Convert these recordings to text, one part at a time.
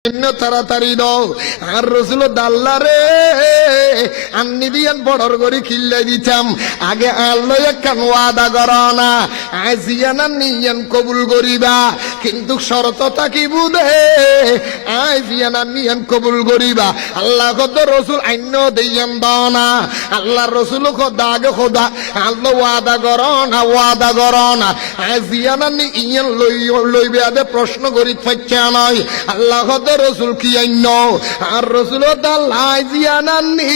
তাড়াতাড়ি দাও আর রসুল দাল্লা রে আন্নি দিয়ান বড়র গড়ি খিল্লাই দিতাম আগে আল্লাহ একখান ওয়াদা করো না আজিয়ান নিয়ান কবুল করিবা কিন্তু শর্ত থাকি বুধে আজিয়ান নিয়ান কবুল করিবা আল্লাহ কত রসুল আইন দিয়ান দাও না আল্লাহ রসুল খোদা আগে খোদা আল্লাহ ওয়াদা করো না আজিয়ান নিয়ান লইবে আদে প্রশ্ন করি থাকছে নয় আল্লাহ রসুল কি আইন আর রসুল দাল্লাই জিয়ানানি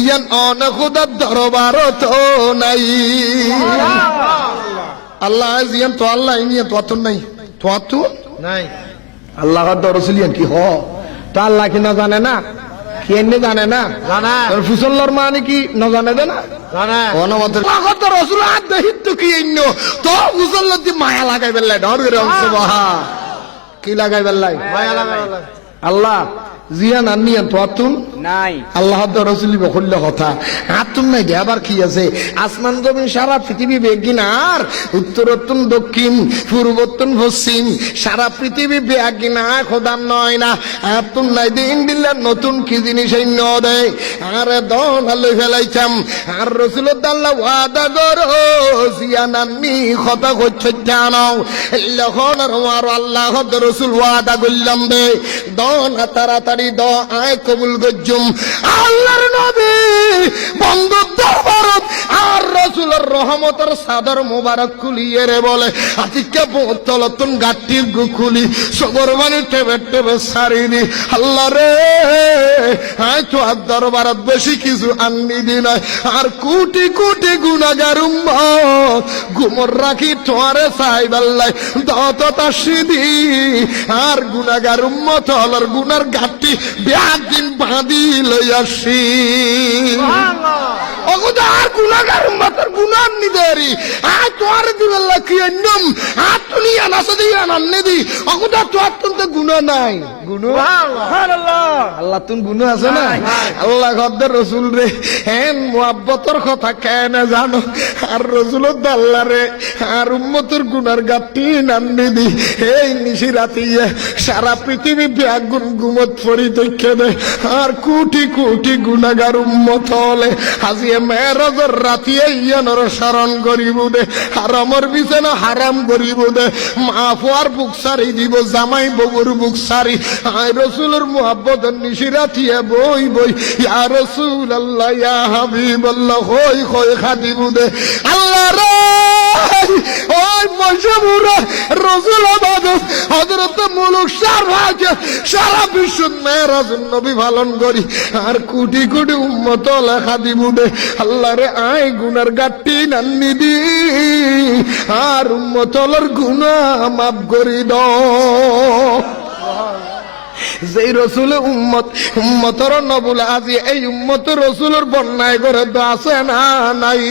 ইয়ান অন খুদার দরবার তো নাই আল্লাহ জিয়ান তো আল্লাহ নিয়ে তো নাই তো নাই আল্লাহ রসুল ইয়ান কি হ তো আল্লাহ কি না জানে না কি এনে জানে না জানা ফুসল্লার মানে কি না জানে না জানা অনমত আল্লাহ রসুল আদ দেহিত কি আইন তো ফুসল্লার দি মায়া লাগাই বেল্লাই ডর করে সুবহান কি লাগাই বেল্লাই মায়া লাগাই আল্লাহ জিয়ান আনিয়ান তো আতুন নাই আল্লাহ রসুল বকুল্য কথা আতুন নাই দে আবার কি আছে আসমান জমিন সারা পৃথিবী বেগিন আর উত্তরোত্তর দক্ষিণ পূর্বোত্তর পশ্চিম সারা পৃথিবী বেগিন খোদাম নয় না আতুন নাই দিন দিল্লার নতুন কি জিনিস এই ন দেয় আরে দন আল্লাহ ফেলাইছাম আর রসুল দাল্লা ওয়াদা করো জিয়ান আনি কথা করছে জানাও লখন আর আল্লাহ রসুল ওয়াদা করলাম দে দন তাড়াতাড়ি দ আয় কবুল গজ্জুম আল্লাহর নবী বন্ধ দরবারত আর রাসূলের রহমতের সাদর মোবারক খুলিয়ে রে বলে আতিকে বোতলতুন গাটির গুখুলি সগরবানি টেবে সারিনি আল্লাহ রে আয় তো আর দরবারত বেশি কিছু আননি দিন আর কোটি কোটি গুনাহগার উম্মত গুমর রাখি তোরে সাইবাল্লাই দত তাসিদি আর গুনাহগার উম্মত হলর গুনার গাটি ব্যাগদিন বাঁধি লই আসি অগুদার গুনাহগার উম্মতের গুনাহ নিদেরি আ তোর দিল্লাহ কি আনম আ তুনি আনাসে দি আননে দি অগুদা তোর তো গুনাহ নাই গুনাহ সুবহানাল্লাহ আল্লাহ তুন গুনাহ আছে না আল্লাহ গদ্দের রাসূল রে হেন মুহাব্বতের কথা কেন জানো আর রাসূল আল্লাহ রে আর উম্মতের গুনার গাটি নান্নি দি এই নিশি রাতে সারা পৃথিবী ব্যাগুন গুমত পড়ি দেখে দে আর কোটি কোটি গুনাহগার উম্মত হলে আজিয়ে মেরাজের রাতে ইয়ানর শরণ করিব দে হারামর বিছানা হারাম করিব দে মা ফুয়ার বুক সারি দিব জামাই বউর বুক সারি আয় রাসূলের মুহাব্বতের নিশি রাতে বই বই ইয়া রাসূলুল্লাহ ইয়া হাবিবাল্লাহ হই খাদিব দে আল্লাহ রে ওই মশহুরা রাসূল আবাদ হযরত মুলক সারা বিশ্ব মেরাজুন নবী পালন করি আর কোটি কোটি উম্মত লেখা দিব দে আল্লাহ রে আয় গুনার গাটি নান্নি দি আর উম্মতর গুনাহ মাফ করি দাও যেই রসুল উম্মতর নবুল আজি এই উম্মত রসুলের বন্যায় করে তো আছে না নাই